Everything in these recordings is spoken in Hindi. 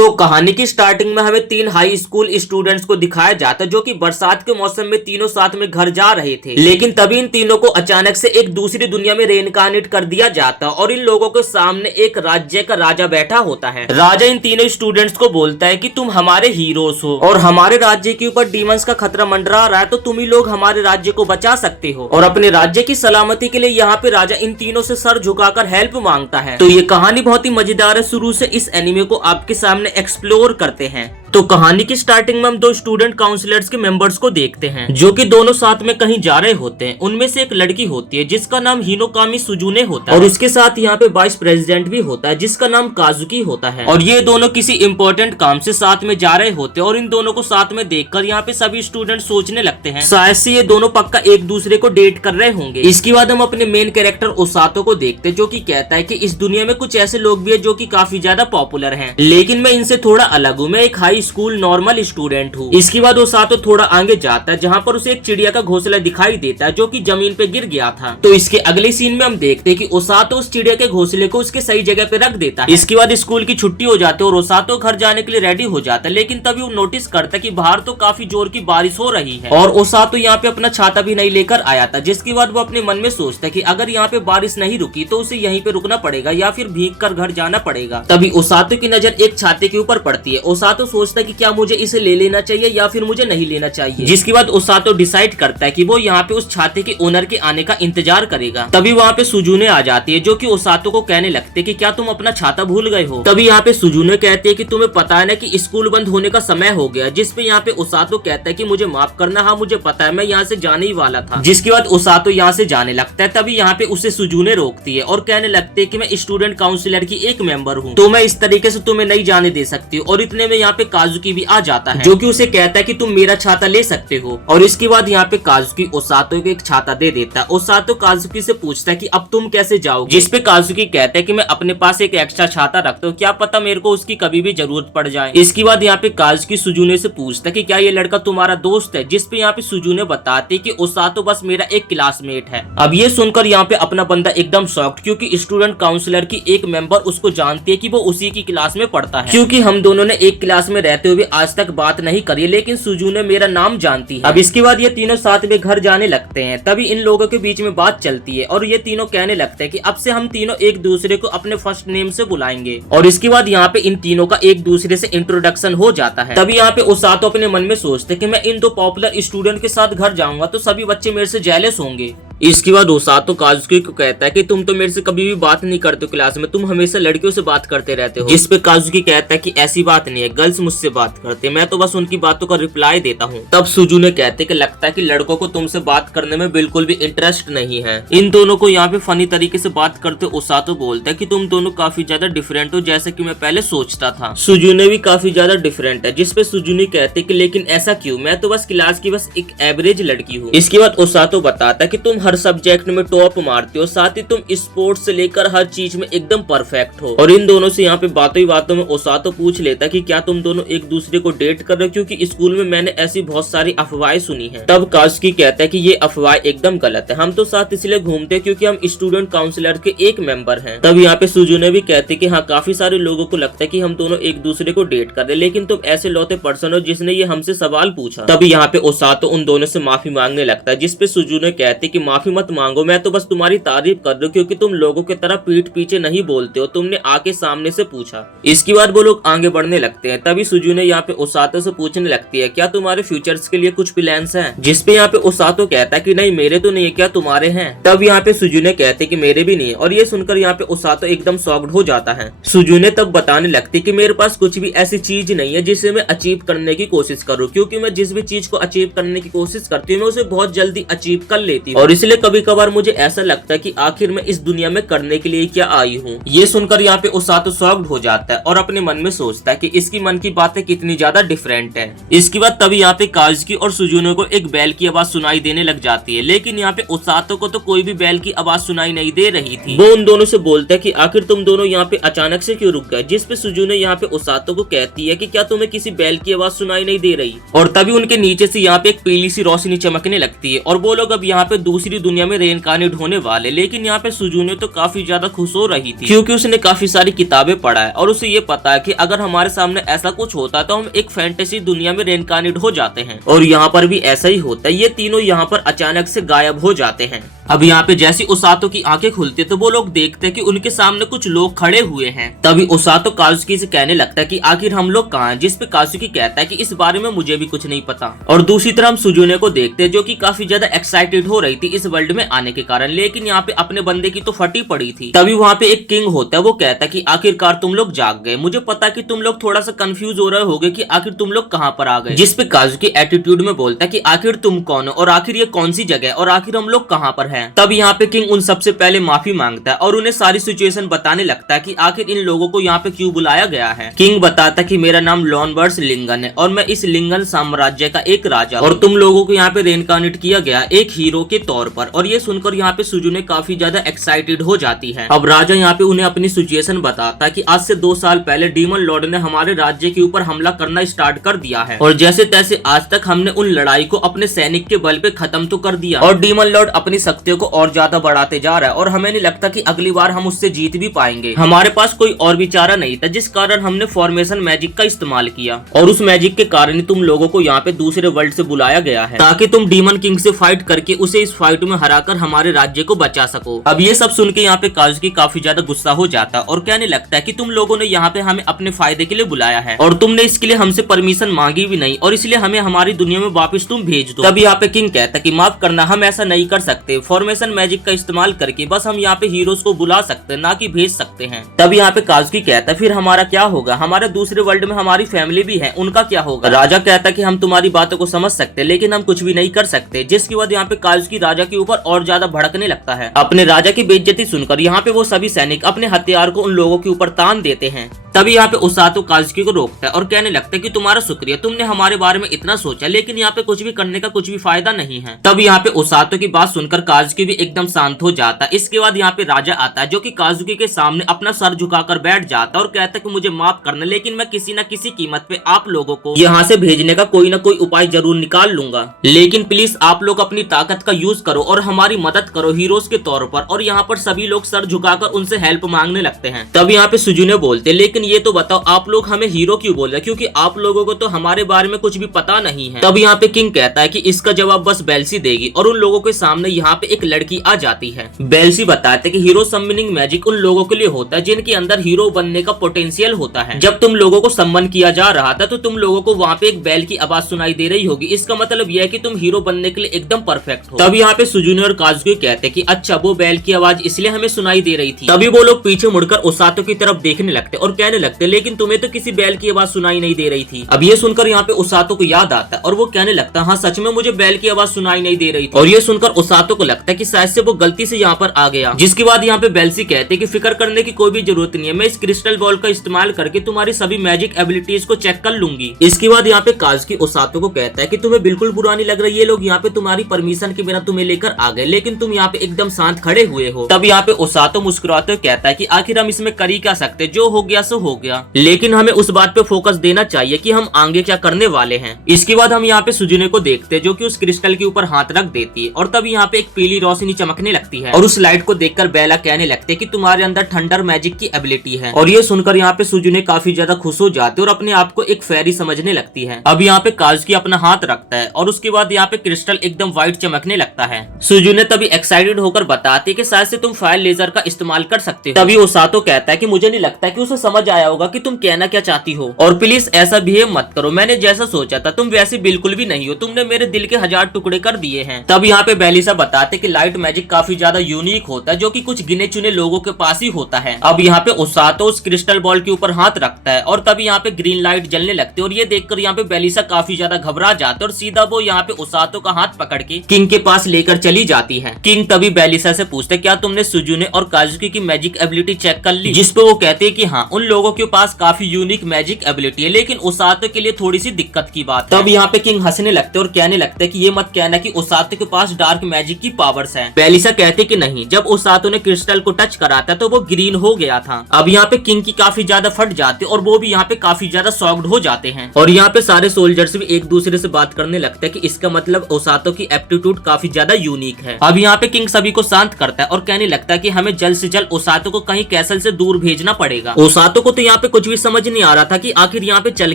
तो कहानी की स्टार्टिंग में हमें 3 हाई स्कूल स्टूडेंट्स को दिखाया जाता है जो कि बरसात के मौसम में तीनों साथ में घर जा रहे थे। लेकिन तभी इन तीनों को अचानक से एक दूसरी दुनिया में रेइनकार्नेट कर दिया जाता और इन लोगों के सामने एक राज्य का राजा बैठा होता है। राजा इन तीनों स्टूडेंट्स को बोलता है कि तुम हमारे हीरोज हो और हमारे राज्य के ऊपर डीमंस का खतरा मंडरा रहा है, तो तुम ही लोग हमारे राज्य को बचा सकते हो। और अपने राज्य की सलामती के लिए यहाँ पे राजा इन तीनों से सर झुकाकर हेल्प मांगता है। तो ये कहानी बहुत ही मजेदार है। शुरू से इस एनिमे को आपके सामने एक्सप्लोर करते हैं। तो कहानी की स्टार्टिंग में हम 2 स्टूडेंट काउंसिलर्स के मेंबर्स को देखते हैं जो कि दोनों साथ में कहीं जा रहे होते हैं। उनमें से एक लड़की होती है जिसका नाम हिनोकामी सुजुने होता है और उसके साथ यहाँ पे वाइस प्रेसिडेंट भी होता है जिसका नाम काजुकी होता है। और ये दोनों किसी इंपॉर्टेंट काम से साथ में जा रहे होते हैं और इन दोनों को साथ में देखकर यहाँ पे सभी स्टूडेंट सोचने लगते हैं शायद से ये दोनों पक्का एक दूसरे को डेट कर रहे होंगे। इसके बाद हम अपने मेन कैरेक्टर ओसातो को देखते हैं जो कि कहता है कि इस दुनिया में कुछ ऐसे लोग भी है जो कि काफी ज्यादा पॉपुलर हैं, लेकिन मैं इनसे थोड़ा अलग हूँ। मैं एक हाई स्कूल नॉर्मल स्टूडेंट हूँ। इसके बाद ओसातो थोड़ा आगे जाता है जहाँ पर उसे एक चिड़िया का घोंसला दिखाई देता है जो कि जमीन पे गिर गया था। तो इसके अगले सीन में हम देखते हैं कि ओसातो उस चिड़िया के घोंसले को उसके सही जगह पे रख देता है। इसके बाद स्कूल की छुट्टी हो जाती है और ओसातो घर जाने के लिए रेडी हो जाता है, लेकिन तभी वो नोटिस करता है कि बाहर तो काफी जोर की बारिश हो रही है और ओसातो यहाँ पे अपना छाता भी नहीं लेकर आया था। जिसके बाद वो अपने मन में सोचता है कि अगर यहाँ पे बारिश नहीं रुकी तो उसे यहीं पे रुकना पड़ेगा या फिर भीग कर घर जाना पड़ेगा। तभी ओसातो की नजर एक छाते के ऊपर पड़ती है। ओसातो सोचता है कि क्या मुझे इसे ले लेना चाहिए या फिर मुझे नहीं लेना चाहिए। जिसके बाद ओसातो डिसाइड करता है कि वो यहाँ पे उस छाते के ओनर के आने का इंतजार करेगा। तभी वहाँ पे सुजुने आ जाती है जो कि ओसातो को कहने लगते कि क्या तुम अपना छाता भूल गए हो। तभी यहाँ पे सुजुने कहते हैं कि तुम्हें पता है ना कि स्कूल बंद होने का समय हो गया। जिसपे यहाँ पे ओसातो कहता है कि मुझे माफ करना, हाँ मुझे पता है, मैं यहाँ से जाने ही वाला था। जिसके बाद ओसातो यहाँ से जाने लगता है। तभी यहाँ पे उसे सुजुने रोकती है और कहने लगते है कि मैं स्टूडेंट काउंसिलर की एक मेंबर हूँ, तो मैं इस तरीके से तुम्हें नहीं जाने दे सकती। और इतने में यहाँ पे काजुकी भी आ जाता है जो कि उसे कहता है कि तुम मेरा छाता ले सकते हो। और इसके बाद यहाँ पे काजुकी ओसातो को एक छाता दे देता है। ओसातो काजुकी से पूछता है कि अब तुम कैसे जाओगे। जिसपे काजुकी कहता है कि मैं अपने पास एक एक्स्ट्रा छाता रखता हूँ, क्या पता मेरे को उसकी कभी भी जरूरत पड़ जाए। इसके बाद यहाँ पे काजुकी सुजुने से पूछता है कि क्या ये लड़का तुम्हारा दोस्त है। जिसपे यहाँ पे सुजुने बताते कि ओसातो बस मेरा एक क्लासमेट है। अब ये सुनकर यहाँ पे अपना बंदा एकदम शॉक्ड, क्योंकि स्टूडेंट काउंसिलर की एक मेंबर उसको जानती है कि वो उसी की क्लास में पढ़ता है, क्योंकि हम दोनों ने एक क्लास में रहते हुए आज तक बात नहीं करी, लेकिन सुजुने मेरा नाम जानती है। अब इसके बाद ये तीनों साथ में घर जाने लगते हैं। तभी इन लोगों के बीच में बात चलती है और ये तीनों कहने लगते हैं कि अब से हम तीनों एक दूसरे को अपने फर्स्ट नेम से बुलाएंगे। और इसके बाद यहाँ पे इन तीनों का एक दूसरे से इंट्रोडक्शन हो जाता है। तभी यहाँ पे ओसातो अपने मन में सोचते कि मैं इन 2 पॉपुलर स्टूडेंट के साथ घर जाऊंगा तो सभी बच्चे मेरे से जेलस होंगे। इसके बाद ओसातो काजुकी को कहता है कि तुम तो मेरे से कभी भी बात नहीं करते हो क्लास में, तुम हमेशा लड़कियों से बात करते रहते हो। जिस पे काजुकी कहता है कि ऐसी बात नहीं है, गर्ल्स मुझसे बात करते, मैं तो बस उनकी बातों का रिप्लाई देता हूँ। तब सुजुने कहते कि लगता है कि लड़कों को तुमसे बात करने में बिल्कुल भी इंटरेस्ट नहीं है। इन दोनों को यहाँ पे फनी तरीके से बात करते ओसातो बोलता है कि तुम दोनों काफी ज्यादा डिफरेंट हो जैसा कि मैं पहले सोचता था। सुजुने भी काफी ज्यादा डिफरेंट है। जिसपे सुजुने कहते कि लेकिन ऐसा क्यों, मैं तो बस क्लास की बस एक एवरेज लड़की हूँ। इसके बाद ओसातो बताता है कि तुम हर सब्जेक्ट में टॉप मारते हो, साथ ही तुम स्पोर्ट्स से लेकर हर चीज में एकदम परफेक्ट हो। और इन दोनों से यहाँ पे बातों ही बातों में ओसातो पूछ लेता कि क्या तुम दोनों एक दूसरे को डेट कर रहे हो, क्योंकि स्कूल में मैंने ऐसी बहुत सारी अफवाहें सुनी है। तब काजुकी कहता है कि ये अफवाह एकदम गलत है, हम तो साथ इसलिए घूमते हैं क्योंकि हम स्टूडेंट काउंसिलर के एक मेंबर हैं। तब यहाँ पे सुजुने भी कहते कि हाँ काफी सारे लोगों को लगता है कि हम दोनों एक दूसरे को डेट कर रहे, लेकिन तुम ऐसे लौते पर्सन हो जिसने ये हमसे सवाल पूछा। तभी यहाँ पे ओसातो उन दोनों से माफी मांगने लगता है। जिसपे सुजुने कहते कि माफी मत मांगो, मैं तो बस तुम्हारी तारीफ कर रही हूँ, क्योंकि तुम लोगों की तरह पीठ पीछे नहीं बोलते हो, तुमने आके सामने से पूछा। इसके बाद वो लोग आगे बढ़ने लगते हैं। तभी सुजुने यहाँ पे ओसातो से पूछने लगती है क्या तुम्हारे फ्यूचर्स के लिए कुछ प्लान्स हैं। जिसपे यहाँ पे ओसातो कहता है कि नहीं मेरे तो नहीं है, क्या तुम्हारे हैं। तब यहाँ पे सुजुने कहते कि मेरे भी नहीं है। और ये सुनकर यहाँ पे ओसातो एकदम शॉक्ड हो जाता है। सुजुने तब बताने लगती कि मेरे पास कुछ भी ऐसी चीज नहीं है जिसे मैं अचीव करने की कोशिश करूँ, क्योंकि मैं जिस भी चीज को अचीव करने की कोशिश करती हूँ मैं उसे बहुत जल्दी अचीव कर लेती हूँ, और इसलिए कभी कभार मुझे ऐसा लगता है कि आखिर मैं इस दुनिया में करने के लिए क्या आई हूँ। ये सुनकर यहाँ पे ओसातो शॉक्ड हो जाता है और अपने मन में सोचता है कि इसकी मन की बातें कितनी ज्यादा डिफरेंट है। इसके बाद तभी यहाँ पे काजुकी और सुजुने को एक बैल की आवाज सुनाई देने लग जाती है, लेकिन यहाँ पे ओसातो को तो कोई भी बैल की आवाज सुनाई नहीं दे रही थी। वो उन दोनों से बोलता है कि आखिर तुम दोनों यहाँ पे अचानक से क्यों रुक गए। जिसपे सुजुने यहाँ पे ओसातो को कहती है कि क्या तुम्हें किसी बैल की आवाज सुनाई नहीं दे रही। और तभी उनके नीचे से यहाँ पे एक पीली सी रोशनी चमकने लगती है और वो लोग अब यहाँ पे दूसरी दूसरी दुनिया में रेइनकार्नेट होने वाले। लेकिन यहाँ पे सुजुने तो काफी ज्यादा खुश हो रही थी क्योंकि उसने काफी सारी किताबें पढ़ा है और उसे ये पता है कि अगर हमारे सामने ऐसा कुछ होता तो हम एक फैंटेसी दुनिया में रेइनकार्नेट हो जाते हैं। और यहाँ पर भी ऐसा ही होता है, ये तीनों यहाँ पर अचानक से गायब हो जाते हैं। अब यहाँ पे जैसी ओसातो की आंखें खुलती तो वो लोग देखते हैं कि उनके सामने कुछ लोग खड़े हुए हैं। तभी ओसातो काजुकी से कहने लगता है कि आखिर हम लोग कहाँ हैं, जिस पे काजुकी कहता है कि इस बारे में मुझे भी कुछ नहीं पता। और दूसरी तरफ हम सुजुने को देखते हैं जो कि काफी ज्यादा एक्साइटेड हो रही थी इस वर्ल्ड में आने के कारण, लेकिन यहाँ पे अपने बंदे की तो फटी पड़ी थी। तभी वहाँ पे एक किंग होता है, वो कहता है कि आखिरकार तुम लोग जाग गए। मुझे पता है कि तुम लोग थोड़ा सा कंफ्यूज हो रहे होगे कि आखिर तुम लोग कहाँ पर आ गए। जिस पे काजुकी एटीट्यूड में बोलता है कि आखिर तुम कौन हो और आखिर ये कौन सी जगह और आखिर हम लोग कहाँ पर हैं। तब यहाँ पे उन सबसे पहले माफी मांगता है और उन्हें सारी सिचुएशन बताने लगता है कि आखिर इन लोगों को यहाँ पे क्यों बुलाया गया है। किंग बताता कि मेरा नाम लॉनबर्स लिंगन है और मैं इस लिंगन साम्राज्य का एक राजा और तुम लोगों को यहाँ पे रेइनकार्नेट किया गया एक हीरो के तौर पर। और ये सुनकर यहाँ पे सुजुने काफी ज्यादा एक्साइटेड हो जाती है। अब राजा यहाँ पे उन्हें अपनी सिचुएशन बताता है कि आज से 2 साल पहले डीमन लॉर्ड ने हमारे राज्य के ऊपर हमला करना स्टार्ट कर दिया है और जैसे तैसे आज तक हमने उन लड़ाई को अपने सैनिक के बल पे खत्म तो कर दिया और डीमन लॉर्ड अपनी शक्तियों को और ज्यादा बढ़ाते जा रहा है और हमें नहीं लगता कि अगली बार हम उससे जीत भी पाएंगे। हमारे पास कोई और भी चारा नहीं था, जिस कारण हमने फॉर्मेशन मैजिक का इस्तेमाल किया और उस मैजिक के कारण ही तुम लोगों को यहाँ पे दूसरे वर्ल्ड से बुलाया गया है ताकि तुम डीमन किंग से फाइट करके उसे इस फाइट में हराकर हमारे राज्य को बचा सको। अब ये सब सुन के यहाँ पे काजुकी काफी ज्यादा गुस्सा हो जाता है और कहने लगता है कि तुम लोगों ने यहाँ पे हमें अपने फायदे के लिए बुलाया है और तुमने इसके लिए हमसे परमिशन मांगी भी नहीं और इसलिए हमें हमारी दुनिया में वापस तुम भेज दो। तब यहाँ पे किंग कहता है कि माफ करना, हम ऐसा नहीं कर सकते। फॉर्मेशन मैजिक का इस्तेमाल करके बस हम यहाँ पे हीरोज को बुला सकते हैं, ना कि भेज सकते हैं। तब यहाँ पे काजुकी कहता है फिर हमारा क्या होगा, हमारे दूसरे वर्ल्ड में हमारी फैमिली भी है, उनका क्या होगा। राजा कहता है कि हम तुम्हारी बातों को समझ सकते लेकिन हम कुछ भी नहीं कर सकते। जिसके बाद यहाँ पे काजुकी राजा के ऊपर और ज्यादा भड़कने लगता है। अपने राजा की बेइज्जती सुनकर यहाँ पे वो सभी सैनिक अपने हथियार को उन लोगों के ऊपर तान देते हैं। तभी यहाँ पे ओसातो काजुकी को रोकता है और कहने लगता है कि तुम्हारा शुक्रिया, तुमने हमारे बारे में इतना सोचा, लेकिन यहाँ पे कुछ भी करने का कुछ भी फायदा नहीं है। तब यहाँ पे ओसातो की बात सुनकर काजुकी भी एकदम शांत हो जाता है। इसके बाद यहाँ पे राजा आता है जो कि काजुकी के सामने अपना सर झुकाकर बैठ जाता है और कहता है कि मुझे माफ करना, लेकिन मैं किसी न किसी कीमत पे आप लोगों को यहाँ से भेजने का कोई न कोई उपाय जरूर निकाल लूंगा, लेकिन प्लीज आप लोग अपनी ताकत का यूज करो और हमारी मदद करो हीरोज के तौर पर। और यहाँ पर सभी लोग सर झुकाकर उनसे हेल्प मांगने लगते हैं। तब यहाँ पे सुजुने बोलते, लेकिन ये तो बताओ आप लोग हमें हीरो क्यों बोल रहे, क्योंकि आप लोगों को तो हमारे बारे में कुछ भी पता नहीं है। तब यहाँ पे किंग कहता है कि इसका जवाब बस बेल्सी देगी और उन लोगों के सामने यहाँ पे एक लड़की आ जाती है। बेल्सी बताते हैं कि हीरो समनिंग मैजिक उन लोगों के लिए होता है जिनके अंदर हीरो बनने का पोटेंशियल होता है। जब तुम लोगों को सम्मन किया जा रहा था तो तुम लोगों को वहाँ पे एक बैल की आवाज सुनाई दे रही होगी, इसका मतलब यह है कि तुम हीरो बनने के लिए एकदम परफेक्ट हो। तब यहाँ पे सुजुने और काजुकी कहते हैं कि अच्छा वो बैल की आवाज इसलिए हमें सुनाई दे रही थी। तभी वो लोग पीछे मुड़कर ओसातो की तरफ देखने लगते और कहने लगते लेकिन तुम्हें तो किसी बैल की आवाज सुनाई नहीं दे रही थी। अब ये सुनकर यहाँ पे ओसातो को याद आता है और वो कहने लगता हाँ सच में मुझे बैल की आवाज सुनाई नहीं दे रही थी। और ये सुनकर ओसातो को लगता है कि शायद से वो गलती से यहाँ पर आ गया। जिसके बाद यहाँ पे बेल्सी कहते कि फिक्र करने की कोई भी जरूरत नहीं है, मैं इस क्रिस्टल बॉल का इस्तेमाल करके तुम्हारी सभी मैजिक एबिलिटीज को चेक कर लूंगी। इसके बाद यहाँ पे काजुकी ओसातो को कहता है कि तुम्हें बिल्कुल बुरा नहीं लग रहा, ये लोग यहाँ पे तुम्हारी परमिशन के बिना तुम्हें लेकर आ गए, लेकिन तुम यहाँ पे एकदम शांत खड़े हुए हो। तब यहाँ पे ओसातो मुस्कुराते हुए कहता है कि आखिर हम इसमें कर ही क्या सकते, जो हो गया सो हो गया, लेकिन हमें उस बात पे फोकस देना चाहिए कि हम आगे क्या करने वाले हैं। इसके बाद हम यहाँ पे सुजुने को देखते हैं जो कि उस क्रिस्टल के ऊपर हाथ रख देती है और तब यहाँ पे एक पीली रोशनी चमकने लगती है और उस लाइट को देखकर बेला कहने लगते कि तुम्हारे अंदर थंडर मैजिक की एबिलिटी है। और ये सुनकर यहाँ पे सुजुने काफी ज्यादा खुश हो जाते और अपने आप को एक फेरी समझने लगती है। अब यहाँ पे काजुकी अपना हाथ रखता है और उसके बाद यहाँ पे क्रिस्टल एकदम व्हाइट चमकने लगता है। सुजुने तभी एक्साइटेड होकर बताती कि शायद से तुम फायर लेजर का इस्तेमाल कर सकते हो। तभी ओसातो कहता है कि मुझे नहीं लगता कि उसे समझ आया होगा कि तुम कहना क्या चाहती हो और प्लीज ऐसा बिहेव मत करो, मैंने जैसा सोचा था तुम वैसे बिल्कुल भी नहीं हो, तुमने मेरे दिल के 1000 टुकड़े कर दिए हैं। तब यहाँ पे बेलिसा बताते कि लाइट मैजिक काफी ज्यादा यूनिक होता है जो कि कुछ गिने चुने लोगों के पास ही होता है। अब यहाँ पे ओसातो उस क्रिस्टल बॉल के ऊपर हाथ रखता है और तभी यहाँ पे ग्रीन लाइट जलने लगती है और ये देखकर यहाँ पे बेलिसा काफी ज्यादा घबरा जाते और सीधा वो यहाँ पे ओसातो का हाथ पकड़ के किंग के पास लेकर चली जाती है। किंग तभी बेलिसा से पूछते क्या तुमने सुजुने और काजुकी की मैजिक एबिलिटी चेक कर ली, जिसपे वो कहते हैं कि हाँ, उन लोगों लोगों के पास काफी यूनिक मैजिक एबिलिटी है, लेकिन ओसातो के लिए थोड़ी सी दिक्कत की बात है। तब यहाँ पे किंग हंसने लगते और कहने लगते कि ये मत कहना कि ओसातो के पास डार्क मैजिक की पावर्स हैं। बेलिसा कहते कि नहीं, जब ओसातो ने क्रिस्टल को टच करा था तो वो ग्रीन हो गया था। अब यहाँ पे किंग की काफी ज्यादा फट जाते और वो भी यहाँ पे काफी ज्यादा शॉक्ड हो जाते हैं और यहाँ पे सारे सोल्जर्स भी एक दूसरे से बात करने लगते हैं कि इसका मतलब ओसातो की एप्टीट्यूड काफी ज्यादा यूनिक है। अब यहाँ पे किंग सभी को शांत करता है और कहने लगता है कि हमें जल्द से जल्द ओसातो को कहीं कैसल से दूर भेजना पड़ेगा। ओसातो को तो यहाँ पे कुछ भी समझ नहीं आ रहा था कि आखिर यहाँ पे चल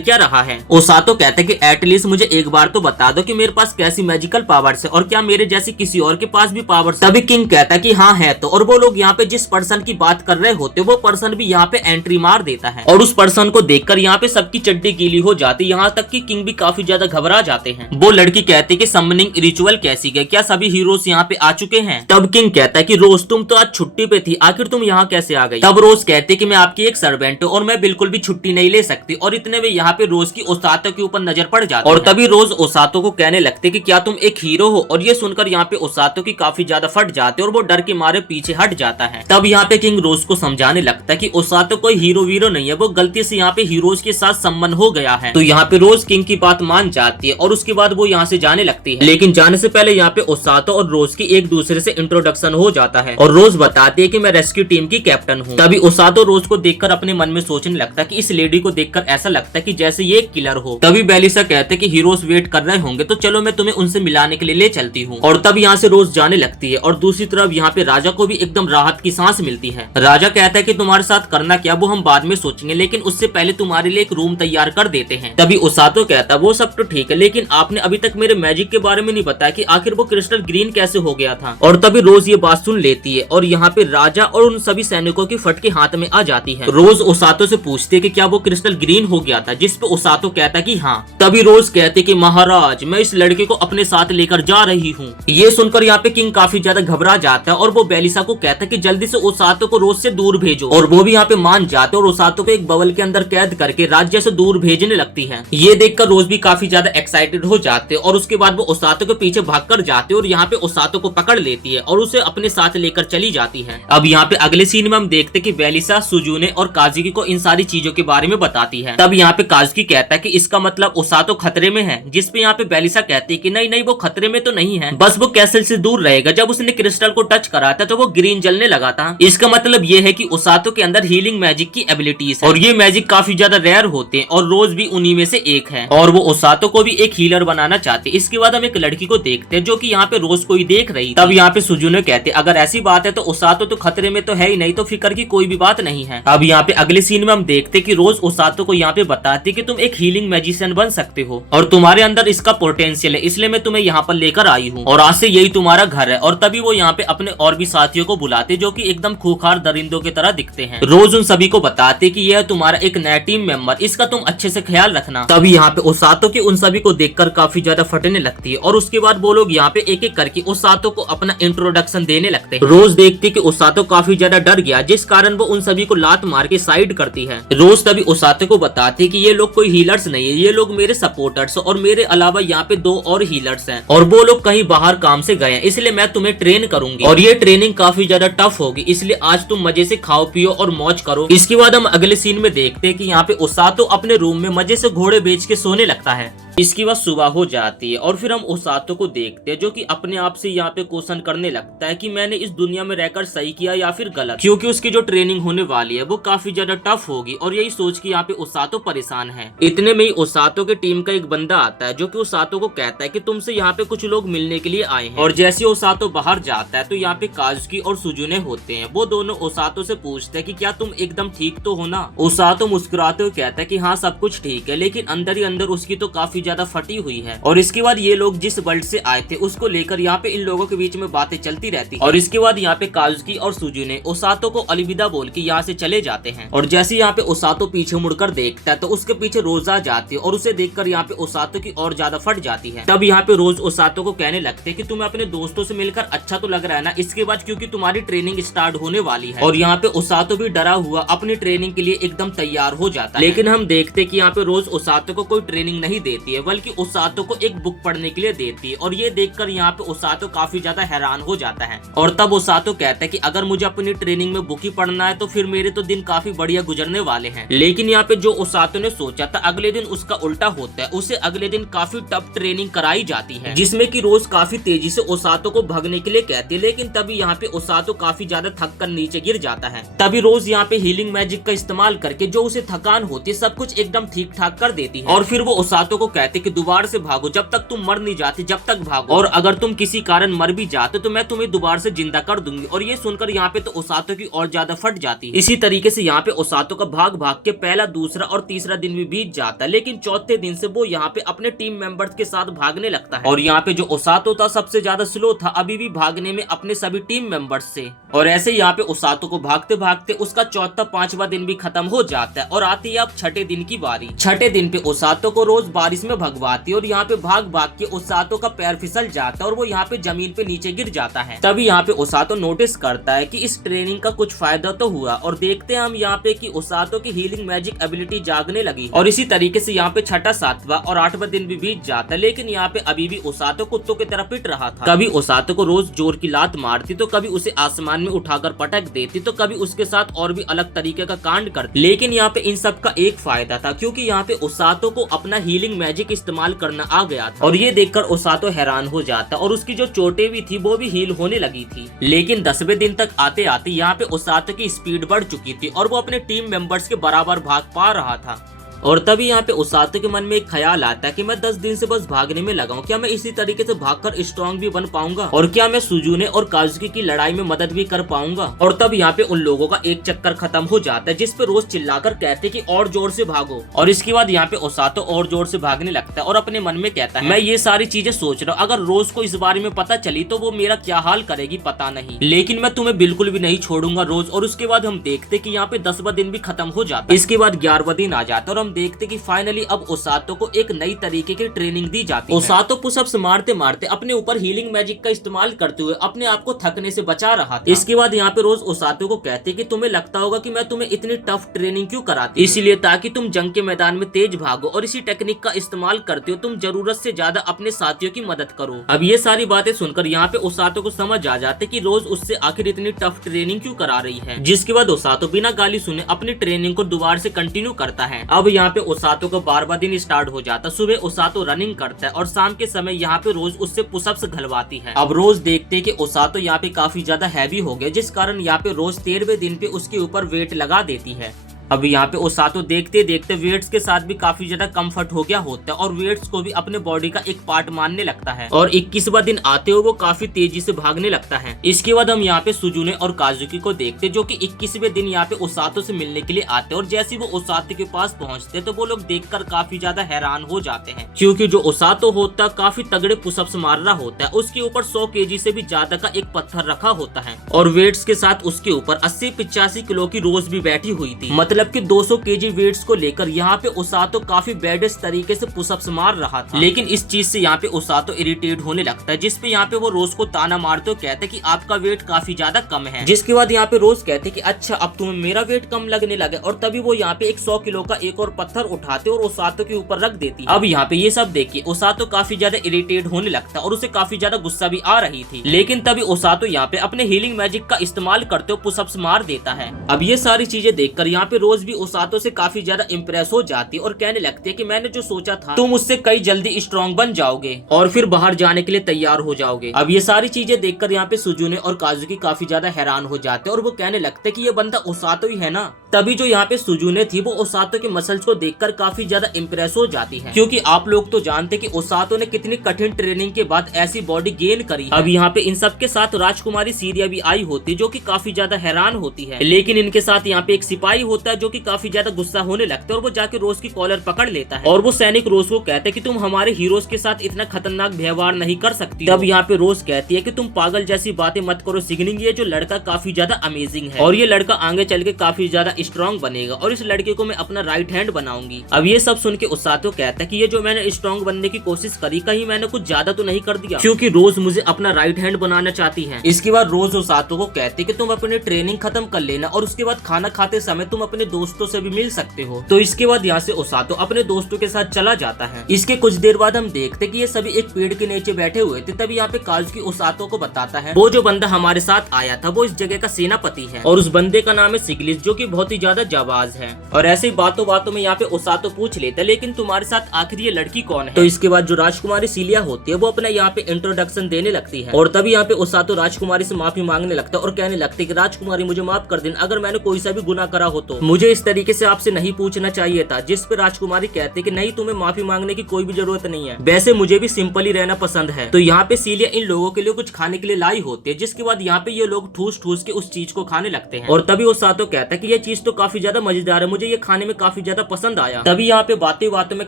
क्या रहा है। ओसातो कहता है कि एटलीस्ट मुझे एक बार तो बता दो कि मेरे पास कैसी मैजिकल पावर्स है और क्या मेरे जैसी किसी और के पास भी पावर्स। तभी किंग कहता है कि हाँ है तो, और वो लोग यहाँ पे जिस पर्सन की बात कर रहे होते वो पर्सन भी यहाँ पे एंट्री मार देता है और उस पर्सन को देखकर यहाँ पे सबकी चड्डी गीली हो जाती, यहाँ तक कि किंग भी काफी ज्यादा घबरा जाते हैं। वो लड़की कहती है कि समनिंग रिचुअल कैसी गई, क्या सभी हीरोज यहाँ पे आ चुके हैं। तब किंग कहता है कि रोज तुम तो आज छुट्टी पे थी, आखिर तुम यहाँ कैसे आ गई। तब रोज कहती है कि मैं आपकी एक सर्वेंट हूँ और मैं बिल्कुल भी छुट्टी नहीं ले सकती, और इतने में यहाँ पे रोज की ओसातो के ऊपर नजर पड़ जाती है और तभी रोज ओसातो को कहने लगते कि क्या तुम एक हीरो हो, और ये सुनकर यहाँ पे ओसातो की काफी ज्यादा फट जाते और वो डर के मारे पीछे हट जाता है। तब यहाँ पे किंग रोज को समझाने लगता है कि ओसातो कोई हीरो वीरो नहीं है, वो गलती से यहाँ पे हीरोज के साथ संबंध हो गया है। तो यहाँ पे रोज किंग की बात मान जाती है और उसके बाद वो यहाँ से जाने लगती है, लेकिन जाने से पहले यहाँ पे ओसातो और रोज की एक दूसरे से इंट्रोडक्शन हो जाता है और रोज बताती है कि मैं रेस्क्यू टीम की कैप्टन हूँ। तभी ओसातो रोज को देखकर अपने मन में सोचने लगता है कि इस लेडी को देखकर ऐसा लगता है कि जैसे ये एक किलर हो। तभी बेलिसा कहते हैं कि हीरोज वेट कर रहे होंगे, तो चलो मैं तुम्हें उनसे मिलाने के लिए ले चलती हूँ। और तब यहाँ से रोज जाने लगती है और दूसरी तरफ यहाँ पे राजा को भी एकदम राहत की सांस मिलती है। राजा कहता है कि तुम्हारे साथ करना क्या वो हम बाद में सोचेंगे, लेकिन उससे पहले तुम्हारे लिए एक रूम तैयार कर देते हैं। तभी ओसातो कहता है वो सब तो ठीक है, लेकिन आपने अभी तक मेरे मैजिक के बारे में नहीं बताया कि आखिर वो क्रिस्टल ग्रीन कैसे हो गया था। और तभी रोज ये बात सुन लेती है और यहाँ पे राजा और उन सभी सैनिकों की फटके हाथ में आ जाती है। रोज ओसातो से पूछती है कि क्या वो क्रिस्टल ग्रीन हो गया था, जिस पे ओसातो कहता है कि हाँ। तभी रोज कहते कि महाराज मैं इस लड़के को अपने साथ लेकर जा रही हूँ। ये सुनकर यहाँ पे किंग काफी ज्यादा घबरा जाता है और वो बेलिसा को कहता है कि जल्दी से ओसातो को रोज से दूर भेजो, और वो भी यहाँ पे मान जाते हैं और ओसातो को एक बबल के अंदर कैद करके राज्य से दूर भेजने लगती है। ये देखकर रोज भी काफी ज्यादा एक्साइटेड हो जाते हैं और उसके बाद वो ओसातो के पीछे भागकर जाते हैं और यहाँ पे ओसातो को पकड़ लेती है और उसे अपने साथ लेकर चली जाती है। अब यहाँ पे अगले सीन में हम देखते कि बेलिसा सुजुने और काजुकी को इन सारी चीजों के बारे में बताती है। तब यहाँ पे काजुकी कहता है कि इसका मतलब ओसातो खतरे में है, जिस पे यहाँ पे बेलिसा कहती है कि नहीं नहीं वो खतरे में तो नहीं है, बस वो कैसल से दूर रहेगा। जब उसने क्रिस्टल को टच करा था तो वो ग्रीन जलने लगा था। इसका मतलब ये है कि ओसातो के अंदर हीलिंग मैजिक की एबिलिटीज है और ये मैजिक काफी ज्यादा रेयर होते हैं और रोज भी उन्हीं में से एक है और वो ओसातो को भी एक हीलर बनाना चाहते। इसके बाद हम एक लड़की को देखते हैं जो कि यहाँ पे रोज को ही देख रही। तब यहाँ पे सुजुने कहते अगर ऐसी बात है तो ओसातो तो खतरे में तो है ही नहीं, तो फिक्र की कोई भी बात नहीं है। अब यहाँ पे अगले सीन में हम देखते कि रोज ओसातो को यहाँ पे बताती कि तुम एक हीलिंग मैजिशियन बन सकते हो और तुम्हारे अंदर इसका पोटेंशियल है, इसलिए मैं तुम्हें यहाँ पर लेकर आई हूँ और आज से यही तुम्हारा घर है। और तभी वो यहाँ पे अपने और भी साथियों को बुलाते जो कि एकदम खूंखार दरिंदों की तरह दिखते हैं। रोज उन सभी को बताते कि यह तुम्हारा एक नया टीम मेंबर, इसका तुम अच्छे से ख्याल रखना। तभी यहाँ पे ओसातो की उन सभी को देखकर काफी ज्यादा फटने लगती है और उसके बाद वो लोग यहाँ पे एक एक करके ओसातो को अपना इंट्रोडक्शन देने लगते हैं। रोज देखती कि ओसातो काफी ज्यादा डर गया, जिस कारण वो उन सभी को लात मार के साइड करती है। रोज तभी ओसातो को बताती कि ये लोग कोई हीलर्स नहीं है, ये लोग मेरे सपोर्टर्स और मेरे अलावा यहाँ पे 2 और हीलर्स हैं और वो लोग कहीं बाहर काम से गए हैं, इसलिए मैं तुम्हें ट्रेन करूंगी और ये ट्रेनिंग काफी ज्यादा टफ होगी, इसलिए आज तुम मजे से खाओ पियो और मौज करो। इसके बाद हम अगले सीन में देखते हैं कि यहाँ पे ओसातो अपने रूम में मजे से घोड़े बेच के सोने लगता है। इसके बाद सुबह हो जाती है और फिर हम ओसातो को देखते हैं जो कि अपने आप से यहाँ पे क्वेश्चन करने लगता है कि मैंने इस दुनिया में रहकर सही किया या फिर गलत, क्योंकि उसकी जो ट्रेनिंग होने वाली है वो काफी ज्यादा टफ होगी और यही सोच के यहाँ पे ओसातो परेशान है। इतने में ही ओसातो के टीम का एक बंदा आता है जो कि ओसातो को कहता है कि तुमसे यहाँ पे कुछ लोग मिलने के लिए आए हैं। और जैसे ओसातो बाहर जाता है तो यहाँ पे काजुकी और सुजुने होते हैं। वो दोनों ओसातो से पूछते हैं कि क्या तुम एकदम ठीक तो हो ना। ओसातो मुस्कुराते हुए कहता है कि हाँ सब कुछ ठीक है, लेकिन अंदर ही अंदर उसकी तो काफी ज्यादा फटी हुई है। और इसके बाद ये लोग जिस वर्ल्ड से आए थे उसको लेकर यहाँ पे इन लोगों के बीच में बातें चलती रहती है। और इसके बाद यहाँ पे काजुकी और सुजुने ओसातो को अलविदा बोल के यहाँ से चले जाते हैं। और जैसे यहाँ पे ओसातो पीछे मुड़कर देखता है तो उसके पीछे रोज आ जाती है और उसे देखकर यहाँ पे ओसातो की और ज्यादा फट जाती है। तब यहाँ पे रोज ओसातो को कहने लगते हैं कि तुम्हें अपने दोस्तों से मिलकर अच्छा तो लग रहा है ना, इसके बाद क्योंकि तुम्हारी ट्रेनिंग स्टार्ट होने वाली है। और यहाँ पे ओसातो भी डरा हुआ अपनी ट्रेनिंग के लिए एकदम तैयार हो जाता है। लेकिन हम देखते कि यहाँ पे रोज ओसातो को कोई ट्रेनिंग नहीं देती है, है बल्कि ओसातो को एक बुक पढ़ने के लिए देती है और ये देखकर यहाँ पे ओसातो काफी ज्यादा हैरान हो जाता है। और तब ओसातो कहता है कि अगर मुझे अपनी ट्रेनिंग में बुक ही पढ़ना है तो फिर मेरे तो दिन काफी बढ़िया गुजरने वाले हैं। लेकिन यहाँ पे जो ओसातो ने सोचा था अगले दिन उसका उल्टा होता है। उसे अगले दिन काफी टफ ट्रेनिंग कराई जाती है जिसमें कि रोज काफी तेजी से ओसातो को भागने के लिए कहती है, लेकिन तभी यहाँ पे ओसातो काफी ज्यादा थक कर नीचे गिर जाता है। तभी रोज यहाँ पे हीलिंग मैजिक का इस्तेमाल करके जो उसे थकान होती है सब कुछ एकदम ठीक ठाक कर देती है और फिर वो ओसातो को कहते कि दोबारा से भागो, जब तक तुम मर नहीं जाते जब तक भागो, और अगर तुम किसी कारण मर भी जाते तो मैं तुम्हें दोबारा से जिंदा कर दूंगी। और ये सुनकर यहाँ पे तो ओसातो की और ज्यादा फट जाती है। इसी तरीके से यहाँ पे ओसातो का भाग भाग के पहला, दूसरा और तीसरा दिन भी बीत जाता है, लेकिन चौथे दिन से वो यहाँ पे अपने टीम मेंबर्स के साथ भागने लगता है। और यहाँ पे जो ओसातो था सबसे ज्यादा स्लो था अभी भी भागने में अपने सभी टीम मेंबर्स से। और ऐसे यहाँ पे ओसातो को भागते भागते उसका चौथा, पांचवा दिन भी खत्म हो जाता है और आती है अब छठे दिन की बारी। छठे दिन पे ओसातो को रोज बारिश में भगवाती है और यहाँ पे भाग भाग के ओसातो का पैर फिसल जाता है और वो यहाँ पे जमीन पे नीचे गिर जाता है। तभी यहाँ पे ओसातो नोटिस करता है कि इस ट्रेनिंग का कुछ फायदा तो हुआ और देखते हैं हम यहाँ पे कि ओसातो की हीलिंग मैजिक एबिलिटी जागने लगी। और इसी तरीके से यहाँ पे छठा, सातवां और आठवां दिन भी बीत जाता है, लेकिन यहाँ पे अभी भी ओसातो कुत्तों की तरह पिट रहा था। कभी ओसातो को रोज जोर की लात मारती तो कभी उसे आसमान में उठाकर पटक देती तो कभी उसके साथ और भी अलग तरीके का कांड करती। लेकिन यहाँ पे इन सब का एक फायदा था क्योंकि यहाँ पे ओसातो को अपना हीलिंग मैजिक इस्तेमाल करना आ गया था और ये देखकर ओसातो हैरान हो जाता और उसकी जो चोटें भी थी वो भी हील होने लगी थी। लेकिन 10वें दिन तक आते आते यहाँ पे ओसातो की स्पीड बढ़ चुकी थी और वो अपने टीम मेंबर्स के बराबर भाग पा रहा था। और तभी यहाँ पे ओसातो के मन में एक ख्याल आता है कि मैं 10 दिन से बस भागने में लगा हूँ, क्या मैं इसी तरीके से भागकर स्ट्रॉन्ग भी बन पाऊंगा और क्या मैं सुजुने और काजुकी की लड़ाई में मदद भी कर पाऊंगा। और तब यहाँ पे उन लोगों का एक चक्कर खत्म हो जाता है जिसपे रोज चिल्लाकर कहते कि और जोर से भागो। और इसके बाद यहाँ पे ओसातो और जोर से भागने लगता है और अपने मन में कहता है मैं ये सारी चीजें सोच रहा हूँ, अगर रोज को इस बारे में पता चली तो वो मेरा क्या हाल करेगी पता नहीं, लेकिन मैं तुम्हें बिल्कुल भी नहीं छोड़ूंगा रोज। और उसके बाद हम देखते कि यहाँ पे 10वां दिन भी खत्म हो जाता है। इसके बाद 11वां दिन आ जाता है और हम देखते कि फाइनली अब ओसातो को एक नई तरीके की ट्रेनिंग दी जाती है। ओसातो पुशअप्स मारते मारते अपने ऊपर हीलिंग मैजिक का इस्तेमाल करते हुए अपने आप को थकने से बचा रहा था। इसके बाद यहाँ पे रोज ओसातो को कहते कि तुम्हें लगता होगा कि मैं तुम्हें इतनी टफ ट्रेनिंग क्यों कराती, इसीलिए ताकि तुम जंग के मैदान में तेज भागो और इसी टेक्निक का इस्तेमाल करते हो तुम जरूरत से ज्यादा अपने साथियों की मदद करो। अब ये सारी बातें सुनकर यहाँ पे ओसातो को समझ आ जाते कि रोज उससे आखिर इतनी टफ ट्रेनिंग क्यों करा रही है। जिसके बाद ओसातो बिना गाली सुने अपनी ट्रेनिंग को दोबारा से कंटिन्यू करता है। अब यहाँ पे ओसातो को 12वां दिन स्टार्ट हो जाता। सुबह ओसातो रनिंग करता है और शाम के समय यहाँ पे रोज उससे पुशअप्स घलवाती है। अब रोज देखते कि ओसातो यहाँ पे काफी ज्यादा हैवी हो गया, जिस कारण यहाँ पे रोज 13वें दिन पे उसके ऊपर वेट लगा देती है। अब यहाँ पे ओसातो देखते देखते वेट्स के साथ भी काफी ज्यादा कंफर्ट हो गया होता है और वेट्स को भी अपने बॉडी का एक पार्ट मानने लगता है और 21वां दिन आते हुए वो काफी तेजी से भागने लगता है। इसके बाद हम यहाँ पे सुजुने और काजुकी को देखते जो कि 21वें दिन यहाँ पे ओसातो से मिलने के लिए आते हैं और जैसे वो ओसातो के पास पहुँचते तो वो लोग देखकर काफी ज्यादा हैरान हो जाते हैं क्योंकि जो ओसातो होता है काफी तगड़े पुशअप्स मार रहा होता है। उसके ऊपर 100 kg से भी ज्यादा का एक पत्थर रखा होता है और वेट्स के साथ उसके ऊपर 80-85 किलो की रोज भी बैठी हुई थी, मतलब कि 200 kg वेट्स को लेकर यहाँ पे ओसातो काफी बैडेस्ट तरीके से पुशअप्स मार रहा था। लेकिन इस चीज से यहाँ पे ओसातो इरिटेट होने लगता है, जिसपे यहाँ पे वो रोज को ताना मारते हुए कहते कि आपका वेट काफी ज्यादा कम है। जिसके बाद यहाँ पे रोज कहते कि अच्छा अब तुम्हें मेरा वेट कम लगने लगे और तभी वो यहाँ पे एक 100 किलो का एक और पत्थर उठाते और ओसातो के ऊपर रख देती। अब यहाँ पे ये सब देखिए ओसातो काफी ज्यादा इरिटेट होने लगता और उसे काफी ज्यादा गुस्सा भी आ रही थी। लेकिन तभी ओसातो यहाँ पे अपने हीलिंग मैजिक का इस्तेमाल करते हुए पुशअप्स मार देता है। अब ये सारी चीजें देखकर यहाँ पे रोज भी ओसातो से काफी ज्यादा इम्प्रेस हो जाती है और कहने लगती है कि मैंने जो सोचा था तुम उससे कई जल्दी स्ट्रॉन्ग बन जाओगे और फिर बाहर जाने के लिए तैयार हो जाओगे। अब ये सारी चीजें देखकर यहाँ पे सुजुने और काजुकी काफी ज्यादा हैरान हो जाते और वो कहने लगते कि ये बंदा ओसातो ही है ना। तभी जो यहाँ पे सुजुने थी वो ओसातो के मसल्स को देखकर काफी ज्यादा इम्प्रेस हो जाती है, क्योंकि आप लोग तो जानते कि ओसातो ने कितनी कठिन ट्रेनिंग के बाद ऐसी बॉडी गेन करी। अब यहाँ पे इन सब के साथ राजकुमारी सीरिया भी आई होती जो कि काफी ज्यादा हैरान होती है। लेकिन इनके साथ यहाँ पे एक सिपाही होता है जो कि काफी ज्यादा गुस्सा होने लगता है और वो जाके रोज की कॉलर पकड़ लेता है और वो सैनिक रोज को कहता है कि तुम हमारे हीरोज के साथ इतना खतरनाक व्यवहार नहीं कर सकती। तब यहाँ पे रोज कहती है कि तुम पागल जैसी बातें मत करो सिग्निंग, ये जो लड़का काफी ज्यादा अमेजिंग है और ये लड़का आगे चल के काफी ज्यादा स्ट्रॉन्ग बनेगा और इस लड़के को मैं अपना राइट हैंड बनाऊंगी। अब ये सब सुन के ओसातो कहता है कि ये जो मैंने स्ट्रॉन्ग बनने की कोशिश करी कहीं मैंने कुछ ज्यादा तो नहीं कर दिया, क्योंकि रोज मुझे अपना राइट हैंड बनाना चाहती है। इसके बाद रोज ओसातो को कहते कि तुम अपनी ट्रेनिंग खत्म कर लेना और उसके बाद खाना खाते समय तुम अपने दोस्तों से भी मिल सकते हो। तो इसके बाद यहाँ से ओसातो अपने दोस्तों के साथ चला जाता है। इसके कुछ देर बाद हम देखते कि ये सभी एक पेड़ के नीचे बैठे हुए थे। तभी यहाँ पे काजुकी ओसातो को बताता है वो जो बंदा हमारे साथ आया था वो इस जगह का सेनापति है और उस बंदे का नाम है सिग्लिस, जो कि बहुत ही ज्यादा जाबाज है। और ऐसे ही बातों बातों में यहाँ पे ओसातो पूछ लेता है लेकिन तुम्हारे साथ आखिर ये लड़की कौन है। तो इसके बाद जो राजकुमारी सीलिया होती है वो अपना यहाँ पे इंट्रोडक्शन देने लगती है और तभी यहाँ पे ओसातो राजकुमारी से माफी मांगने लगता है और कहने लगते कि राजकुमारी मुझे माफ कर देना, अगर मैंने कोई सा भी गुनाह करा हो तो मुझे इस तरीके से आपसे नहीं पूछना चाहिए था। जिस पे राजकुमारी कहते कि नहीं, तुम्हें माफी मांगने की कोई भी जरूरत नहीं है, वैसे मुझे भी सिंपल ही रहना पसंद है। तो यहाँ पे सीलिया इन लोगों के लिए कुछ खाने के लिए लाई होती है, जिसके बाद यहाँ पे ये लोग ठूस ठूस के उस चीज को खाने लगते हैं और तभी ओसातो कहता है कि ये चीज तो काफी ज्यादा मजेदार है, मुझे ये खाने में काफी ज्यादा पसंद आया। तभी यहाँ पे बातें बातों में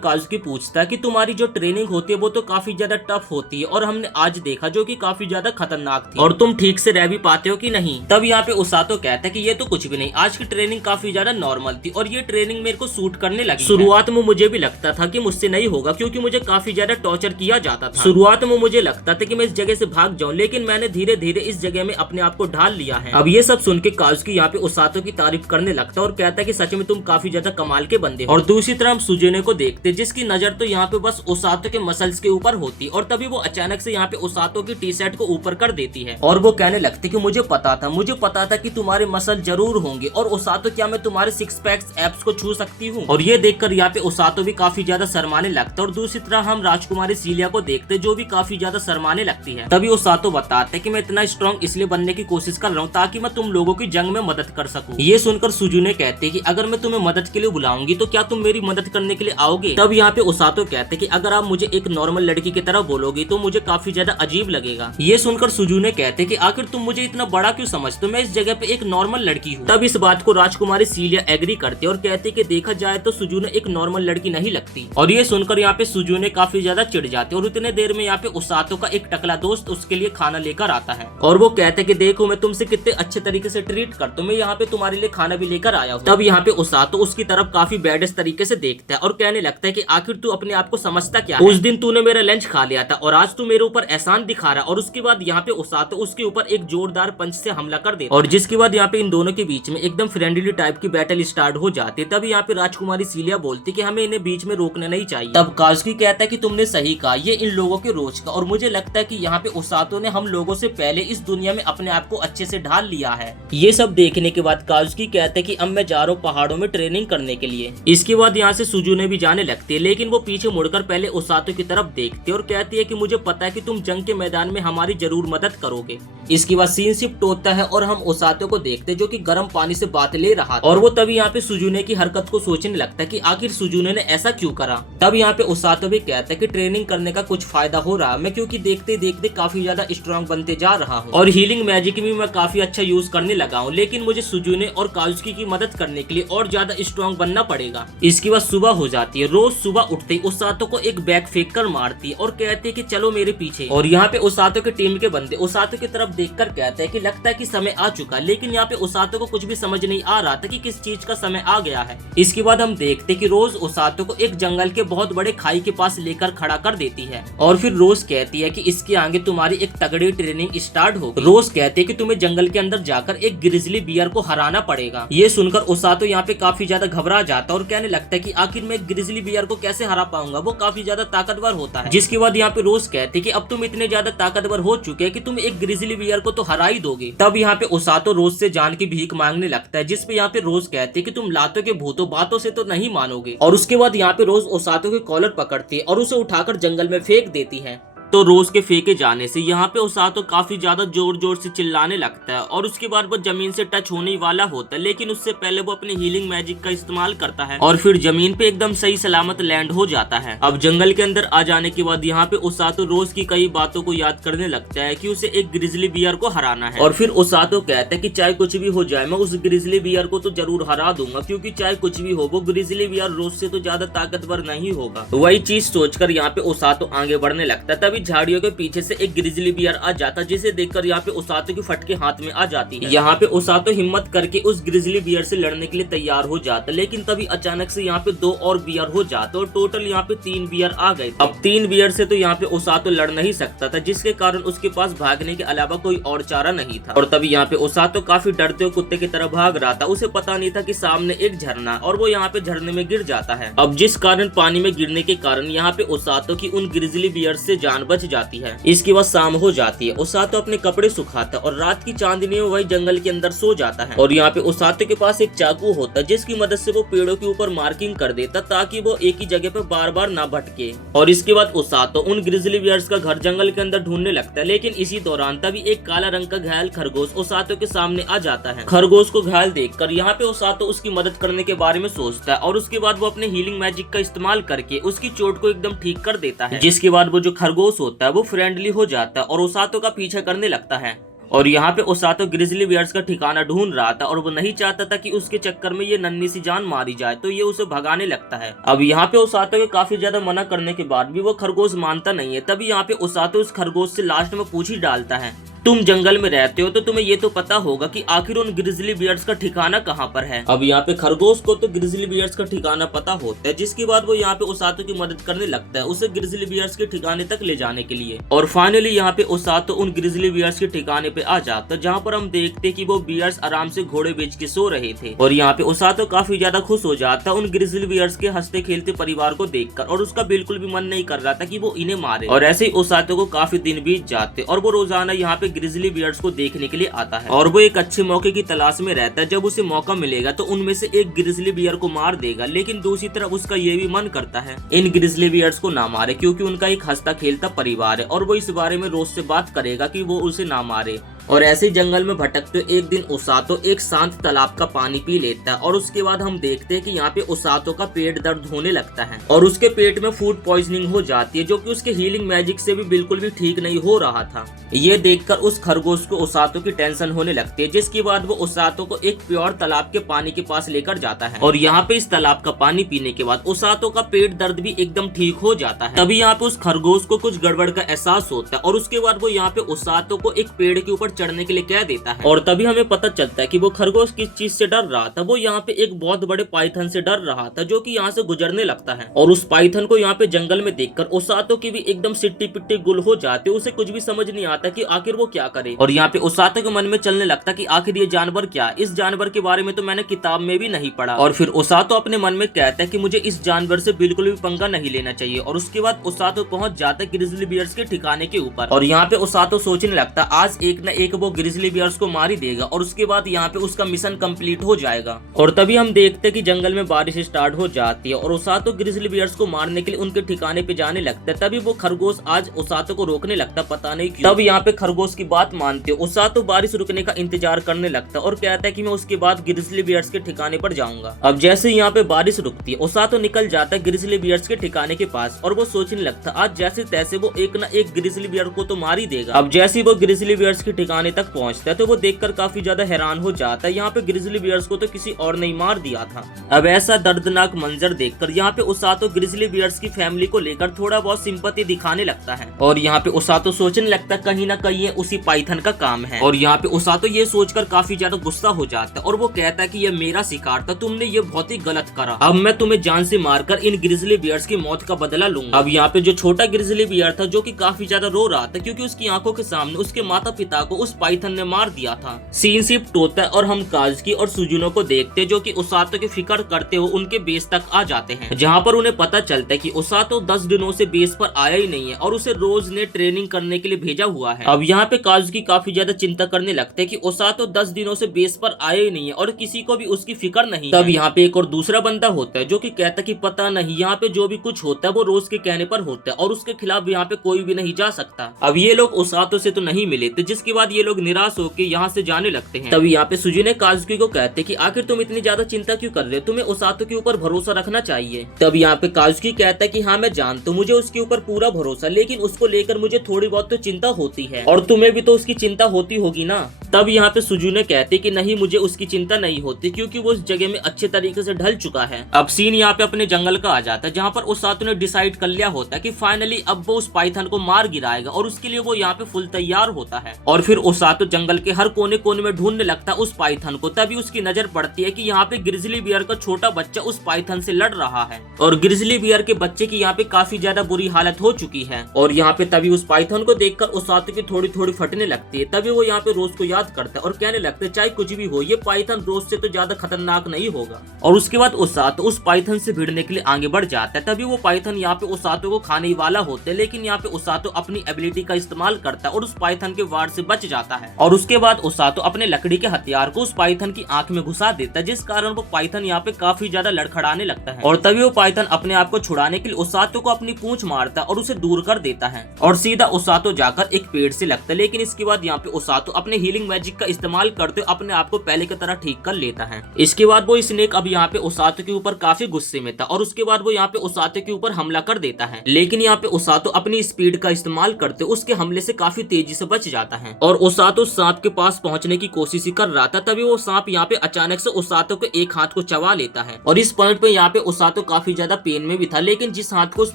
काजुकी पूछता है कि तुम्हारी जो ट्रेनिंग होती है वो तो काफी ज्यादा टफ होती है और हमने आज देखा जो कि काफी ज्यादा खतरनाक थी, और तुम ठीक से रह भी पाते हो कि नहीं। तब यहाँ पे ओसातो कहता है कि ये तो कुछ भी नहीं, आज की ट्रेनिंग काफी ज्यादा नॉर्मल थी और ये ट्रेनिंग मेरे को सूट करने लगी। शुरुआत में मुझे भी लगता था कि मुझसे नहीं होगा क्योंकि मुझे काफी ज्यादा टॉर्चर किया जाता था। शुरुआत में मुझे लगता था कि मैं इस जगह से भाग जाऊं, लेकिन मैंने धीरे धीरे इस जगह में अपने आप को ढाल लिया है। अब ये सब सुन के काजुकी यहाँ पे ओसातो की तारीफ करने लगता है और कहता है कि सच में तुम काफी ज्यादा कमाल के बंदे हो। और दूसरी तरफ हम सुजुने को देखते जिसकी नजर तो यहाँ पे बस ओसातो के मसल्स के ऊपर होती और तभी वो अचानक से यहाँ पे ओसातो की टी शर्ट को ऊपर कर देती है और वो कहने लगती कि मुझे पता था कि तुम्हारे मसल जरूर होंगे और ओसातो क्या मैं तुम्हारे सिक्स पैक्स एब्स को छू सकती हूँ। और ये देखकर यहाँ पे ओसातो भी काफी ज्यादा शर्माने लगता है और दूसरी तरफ हम राजकुमारी सीलिया को देखते जो भी काफी ज्यादा शर्माने लगती है। तभी ओसातो बताते हैं कि मैं इतना स्ट्रॉन्ग इसलिए बनने की कोशिश कर रहा हूँ ताकि मैं तुम लोगों की जंग में मदद कर सकूँ। ये सुनकर सुजुने कहते हैं कि अगर मैं तुम्हें मदद के लिए बुलाऊंगी तो क्या तुम मेरी मदद करने के लिए आओगे। तब यहाँ पे ओसातो कहते हैं कि अगर आप मुझे एक नॉर्मल लड़की की तरह बोलोगी तो मुझे काफी ज्यादा अजीब लगेगा। ये सुनकर सुजुने कहते हैं कि आखिर तुम मुझे इतना बड़ा क्यों समझते हो, मैं इस जगह पे एक नॉर्मल लड़की हूँ। तब इस बात को राजकुमारी सीलिया एग्री करती है और कहती है कि देखा जाए तो सुजुने एक नॉर्मल लड़की नहीं लगती। और ये सुनकर यहाँ पे सुजुने काफी ज्यादा चिढ़ जाते और उतने देर में यहाँ पे ओसातो का एक टकला दोस्त उसके लिए खाना लेकर आता है और वो कहते हैं कि देखो मैं तुमसे कितने अच्छे तरीके से ट्रीट करता हूँ, मैं यहाँ पे तुम्हारे लिए खाना भी लेकर आया हूँ। तब यहाँ पे ओसातो उसकी तरफ काफी बैडस तरीके से देखता है और कहने लगता है कि आखिर तू अपने आप को समझता क्या है? उस दिन तूने मेरा लंच खा लिया था और आज तू मेरे ऊपर एहसान दिखा रहा। और उसके बाद यहाँ पे ओसातो उसके ऊपर एक जोरदार पंच से हमला कर देता और जिसके बाद यहाँ पे इन दोनों के बीच में एकदम फ्रेंडली टाइप की बैटल स्टार्ट हो जाती है। तब यहाँ पे राजकुमारी सीलिया बोलती कि हमें इन्हें बीच में रोकना नहीं चाहिए। तब काजुकी कहता है कि तुमने सही कहा, ये इन लोगों के रोज का, और मुझे लगता है कि यहाँ पे ओसातो ने हम लोगों से पहले इस दुनिया में अपने आप को अच्छे से ढाल लिया है। ये सब देखने के बाद काजुकी कहता है कि अब मैं जा रहा हूँ पहाड़ों में ट्रेनिंग करने के लिए। इसके बाद यहाँ से सुजुने भी जाने लगती है, लेकिन वो पीछे मुड़कर पहले ओसातो की तरफ देखती है और कहती है कि मुझे पता है कि तुम जंग के मैदान में हमारी जरूर मदद करोगे। इसके बाद सीन शिफ्ट होता है और हम ओसातो को देखते जो कि गर्म पानी से बात ले रहा था और वो तभी यहाँ पे सुजुने की हरकत को सोचने लगता है कि आखिर सुजुने ने ऐसा क्यों करा। तब यहाँ पे ओसातो भी कहता है कि ट्रेनिंग करने का कुछ फायदा हो रहा, मैं क्योंकि देखते देखते काफी ज्यादा स्ट्रॉन्ग बनते जा रहा हूँ और हीलिंग मैजिक भी मैं काफी अच्छा यूज करने लगा हूँ, लेकिन मुझे सुजुने और काजुकी की मदद करने के लिए और ज्यादा स्ट्रॉन्ग बनना पड़ेगा। इसके बाद सुबह हो जाती है। रोज सुबह उठते ही ओसातो को एक बैग फेंक कर मारती है और कहती है कि चलो मेरे पीछे। और यहाँ पे ओसातो के टीम के बंदे ओसातो की तरफ देखकर कहते हैं कि लगता है कि समय आ चुका, लेकिन यहाँ पे ओसातो को कुछ भी समझ नहीं आ रहा था कि किस चीज का समय आ गया है। इसके बाद हम देखते कि रोज ओसातो को एक जंगल के बहुत बड़े खाई के पास लेकर खड़ा कर देती है और फिर रोज कहती है कि इसके आगे तुम्हारी एक तगड़ी ट्रेनिंग स्टार्ट होगी। रोज कहते है कि तुम्हें जंगल के अंदर जाकर एक ग्रिजली बियर को हराना पड़ेगा। ये सुनकर ओसातो यहाँ पे काफी ज्यादा घबरा जाता है और कहने लगता है कि आखिर मैं ग्रिजली बियर को कैसे हरा पाऊंगा, वो काफी ज्यादा ताकतवर होता है। जिसके बाद यहाँ पे रोज कहते कि अब तुम इतने ज्यादा ताकतवर हो चुके हैं कि तुम एक ग्रिजली बियर को तो हरा ही दोगे। तब यहाँ पे ओसातो रोज से जान की भीख मांगने लगता है, जिसपे यहाँ पे रोज कहते कि तुम लातों के भूतों बातों से तो नहीं मानोगे। और उसके बाद यहाँ पे रोज ओसातो के कॉलर पकड़ती है और उसे उठाकर जंगल में फेंक देती है। तो रोज के फेंके जाने से यहाँ पे ओसातो काफी ज्यादा जोर जोर से चिल्लाने लगता है और उसके बाद वो जमीन से टच होने वाला होता है, लेकिन उससे पहले वो अपनी हीलिंग मैजिक का इस्तेमाल करता है और फिर जमीन पे एकदम सही सलामत लैंड हो जाता है। अब जंगल के अंदर आ जाने के बाद यहाँ पे ओसातो रोज की कई बातों को याद करने लगता है कि उसे एक ग्रिजली बियर को हराना है। और फिर ओसातो कहता है कि चाहे कुछ भी हो जाए मैं उस ग्रिजली बियर को तो जरूर हरा दूंगा, क्योंकि चाहे कुछ भी हो वो ग्रिजली बियर रोज से तो ज्यादा ताकतवर नहीं होगा। वही चीज सोचकर यहाँ पे ओसातो आगे बढ़ने लगता है। तभी तभी झाड़ियों के पीछे से एक ग्रिजली बियर आ जाता, जिसे देखकर यहाँ पे ओसातो की फटके हाथ में आ जाती है। यहाँ पे ओसातो हिम्मत करके उस ग्रिजली बियर से लड़ने के लिए तैयार हो जाता, लेकिन तभी अचानक से यहाँ पे 2 और बियर हो जाते और टोटल यहाँ पे 3 बियर आ गए। अब 3 बियर से तो यहाँ पे ओसातो लड़ नहीं सकता था, जिसके कारण उसके पास भागने के अलावा कोई और चारा नहीं था। और तभी यहाँ पे ओसातो काफी डरते हुए कुत्ते की तरह भाग रहा था। उसे पता नहीं था कि सामने एक झरना और वो यहाँ पे झरने में गिर जाता है। अब जिस कारण पानी में गिरने के कारण यहाँ पे ओसातो की उन ग्रिजली बियर से जान बच जाती है। इसके बाद शाम हो जाती है। ओसातो अपने कपड़े सुखाता और रात की चांदनी में वही जंगल के अंदर सो जाता है। और यहाँ पे ओसातो के पास एक चाकू होता है, जिसकी मदद से वो पेड़ों के ऊपर मार्किंग कर देता ताकि वो एक ही जगह पे बार बार ना भटके। और इसके बाद ओसातो उन ग्रिजली बियर्स का घर जंगल के अंदर ढूंढने लगता है, लेकिन इसी दौरान तभी एक काला रंग का घायल खरगोश ओसातो के सामने आ जाता है। खरगोश को घायल देखकर यहाँ पे ओसातो उसकी मदद करने के बारे में सोचता है और उसके बाद वो अपने हीलिंग मैजिक का इस्तेमाल करके उसकी चोट को एकदम ठीक कर देता है। जिसके बाद वो जो खरगोश होता है वो फ्रेंडली हो जाता है और ओसातो का पीछा करने लगता है। और यहाँ पे ओसातो ग्रिजली बियर्स का ठिकाना ढूंढ रहा था और वो नहीं चाहता था कि उसके चक्कर में ये नन्ही सी जान मारी जाए, तो ये उसे भगाने लगता है। अब यहाँ पे ओसातो के काफी ज्यादा मना करने के बाद भी वो खरगोश मानता नहीं है। तभी यहाँ पे ओसातो उस खरगोश से लास्ट में पूछ ही डालता है, तुम जंगल में रहते हो तो तुम्हें ये तो पता होगा कि आखिर उन ग्रिजली बियर्स का ठिकाना कहाँ पर है। अब यहाँ पे खरगोश को तो ग्रिजली बियर्स का ठिकाना पता होता है, जिसके बाद वो यहाँ पे ओसातो की मदद करने लगता है उसे ग्रिजली बियर्स के ठिकाने तक ले जाने के लिए। और फाइनली यहाँ पे ओसातो उन ग्रिजली बियर्स के ठिकाने पे आ जाता है, जहाँ पर हम देखते कि वो बियर्स आराम से घोड़े बेच के सो रहे थे। और यहाँ पे ओसातो काफी ज्यादा खुश हो जाता उन ग्रिजली बियर्स के हंसते खेलते परिवार को देखकर, और उसका बिल्कुल भी मन नहीं कर रहा था कि वो इन्हें मारे। और ऐसे ही ओसातो को काफी दिन बीत जाते और वो रोजाना यहाँ पे ग्रिजली बियर्स को देखने के लिए आता है। और वो एक अच्छे मौके की तलाश में रहता है, जब उसे मौका मिलेगा तो उनमें से एक ग्रिजली बियर को मार देगा। लेकिन दूसरी तरफ उसका ये भी मन करता है इन ग्रिजली बियर्स को ना मारे, क्योंकि उनका एक हंसता खेलता परिवार है और वो इस बारे में रोज से बात करेगा कि वो उसे ना मारे। और ऐसे ही जंगल में भटकते एक दिन ओसातो एक शांत तालाब का पानी पी लेता है और उसके बाद हम देखते हैं कि यहाँ पे ओसातो का पेट दर्द होने लगता है और उसके पेट में फूड पॉइजनिंग हो जाती है, जो कि उसके हीलिंग मैजिक से भी बिल्कुल भी ठीक नहीं हो रहा था। ये देखकर उस खरगोश को ओसातो की टेंशन होने लगती है, जिसके बाद वो ओसातो को एक प्योर तालाब के पानी के पास लेकर जाता है। और यहाँ पे इस तालाब का पानी पीने के बाद ओसातो का पेट दर्द भी एकदम ठीक हो जाता है। तभी यहाँ पे उस खरगोश को कुछ गड़बड़ का एहसास होता है और उसके बाद वो यहाँ पे ओसातो को एक पेड़ के ऊपर चढ़ने के लिए कह देता है। और तभी हमें पता चलता है कि वो खरगोश किस चीज से डर रहा था। वो यहाँ पे एक बहुत बड़े पाइथन से डर रहा था, जो कि यहाँ से गुजरने लगता है। और उस पाइथन को यहाँ पे जंगल में देखकर ओसातो की भी एकदम सिट्टी पिट्टी गुल हो जाती है। उसे कुछ भी समझ नहीं आता कि आखिर वो क्या करे। और यहाँ पे ओसातो के मन में चलने लगता कि आखिर ये जानवर क्या, इस जानवर के बारे में तो मैंने किताब में भी नहीं पढ़ा। और फिर ओसातो अपने मन में कहता है कि मुझे इस जानवर से बिल्कुल भी पंगा नहीं लेना चाहिए। और उसके बाद ओसातो पहुंच जाता है ग्रिजली बियर्स के ठिकाने के ऊपर। और यहाँ पे ओसातो सोचने लगता आज एक न एक वो ग्रिजली बियर्स को मार ही देगा और उसके बाद यहाँ पे उसका मिशन कंप्लीट हो जाएगा। और तभी हम देखते हैं कि जंगल में बारिश स्टार्ट हो जाती है और ओसातो ग्रिजली बियर्स को मारने के लिए उनके ठिकाने पे जाने लगता है। तभी वो खरगोश आज ओसातो को रोकने लगता, पता नहीं क्यों। तब यहाँ पे खरगोश की बात मानते हो ओसातो बारिश रुकने का इंतजार करने लगता और कहता है कि मैं उसके बाद ग्रिजली बियर्स के ठिकाने पर जाऊंगा। अब जैसे यहाँ पे बारिश रुकती है ओसातो निकल जाता है ग्रिजली बियर्स के ठिकाने के पास और वो सोचने लगता आज जैसे तैसे वो एक न एक ग्रिजली बियर को तो मार ही देगा। अब जैसे वो ग्रिजली बियर्स के ठिकाने तक पहुंचता है तो वो देखकर काफी ज्यादा हैरान हो जाता है, यहाँ पे ग्रिजली बियर्स को तो किसी और ने मार दिया था। अब ऐसा दर्दनाक मंजर देखकर यहाँ पे ओसातो ग्रिजली बियर्स की फैमिली को लेकर थोड़ा बहुत सिंपैथी दिखाने लगता है। और यहाँ पे ओसातो सोचने लगता है कहीं ना कहीं ये उसी पाइथन का काम है। और यहाँ पे ओसातो ये सोचकर काफी ज्यादा गुस्सा हो जाता है और वो कहता है कि ये मेरा शिकार था, तुमने ये बहुत ही गलत करा। अब मैं तुम्हें जान से मारकर इन ग्रिजली बियर्स की मौत का बदला लूंगा। अब यहाँ पे जो छोटा ग्रिजली बियर था जो कि काफी ज्यादा रो रहा था क्योंकि उसकी आंखों के सामने उसके माता पिता को उस पाइथन ने मार दिया था। सीन शिफ्ट होता है और हम काजुकी और सुजुनो को देखते जो कि ओसातो की फिक्र करते हुए उनके बेस तक आ जाते हैं, जहाँ पर उन्हें पता चलता है कि ओसातो 10 दिनों से बेस पर आया ही नहीं है और उसे रोज ने ट्रेनिंग करने के लिए भेजा हुआ है। अब यहाँ पे काजुकी काफी ज्यादा चिंता करने लगते हैं कि ओसातो 10 दिनों से बेस पर आया ही नहीं है और किसी को भी उसकी फिक्र नहीं है। तब यहाँ पे एक और दूसरा बंदा होता है जो कि कहता है कि पता नहीं यहाँ पे जो भी कुछ होता है वो रोज के कहने पर होता है और उसके खिलाफ यहाँ पे कोई भी नहीं जा सकता। अब ये लोग ओसातो से तो नहीं मिले थे, जिसके बाद बाद ये लोग निराश होकर यहाँ से जाने लगते हैं। तभी यहाँ पे सुजी ने काजुकी को कहते कि आखिर तुम इतनी ज्यादा चिंता क्यों कर रहे हो, तुम्हें ओसातो के ऊपर भरोसा रखना चाहिए। तब यहाँ पे काजुकी कहता है कि हाँ मैं जानता हूँ, मुझे उसके ऊपर पूरा भरोसा, लेकिन उसको लेकर मुझे थोड़ी बहुत तो चिंता होती है और तुम्हें भी तो उसकी चिंता होती होगी ना। तब यहाँ पे सुजुने कहते कि नहीं, मुझे उसकी चिंता नहीं होती क्योंकि वो उस जगह में अच्छे तरीके से ढल चुका है। अब सीन यहाँ पे अपने जंगल का आ जाता है जहाँ पर ओसातो ने डिसाइड कर लिया होता है कि फाइनली अब वो उस पाइथन को मार गिराएगा और उसके लिए वो यहाँ पे फुल तैयार होता है। और फिर ओसातो जंगल के हर कोने कोने में ढूंढने लगता है उस पाइथन को। तभी उसकी नजर पड़ती है कि यहाँ पे ग्रिजली बियर का छोटा बच्चा उस पाइथन से लड़ रहा है और ग्रिजली बियर के बच्चे की यहाँ पे काफी ज्यादा बुरी हालत हो चुकी है। और यहाँ पे तभी उस पाइथन को देखकर ओसातो की थोड़ी थोड़ी फटने लगती है। तभी वो यहाँ पे रोज को याद करता है और कहने लगता है चाहे कुछ भी हो, ये पाइथन रोज से तो ज्यादा खतरनाक नहीं होगा। और उसके बाद ओसातो उस पाइथन से भिड़ने के लिए आगे बढ़ जाता है। तभी वो पाइथन यहाँ पे ओसातो को खाने वाला होते हैं, लेकिन यहाँ पे ओसातो अपनी एबिलिटी का इस्तेमाल करता है और उस पाइथन के वार से बच जाता है। और उसके बाद ओसातो अपने लकड़ी के हथियार को उस पाइथन की आंख में घुसा देता है, जिस कारण वो पाइथन यहाँ पे काफी ज्यादा लड़खड़ाने लगता है। और तभी वो पाइथन अपने आप को छुड़ाने के लिए ओसातो को अपनी पूंछ मारता है और उसे दूर कर देता है और सीधा ओसातो जाकर एक पेड़ से लगता है। लेकिन इसके बाद यहाँ पे ओसातो अपने हीलिंग मैजिक का इस्तेमाल करते हुए अपने आप को पहले की तरह ठीक कर लेता है। इसके बाद वो स्नेक अब यहाँ पे ओसातो के ऊपर काफी गुस्से में था और उसके बाद वो यहाँ पे ओसातो के ऊपर हमला कर देता है। लेकिन यहाँ पे ओसातो अपनी स्पीड का इस्तेमाल करते उसके हमले से काफी तेजी से बच जाता है और ओसातो सांप के पास पहुंचने की कोशिश ही कर रहा था। तभी वो सांप यहाँ पे अचानक से ओसातो के एक हाथ को चबा लेता है और इस पॉइंट पे यहाँ पे ओसातो काफी ज्यादा पेन में भी था। लेकिन जिस हाथ को उस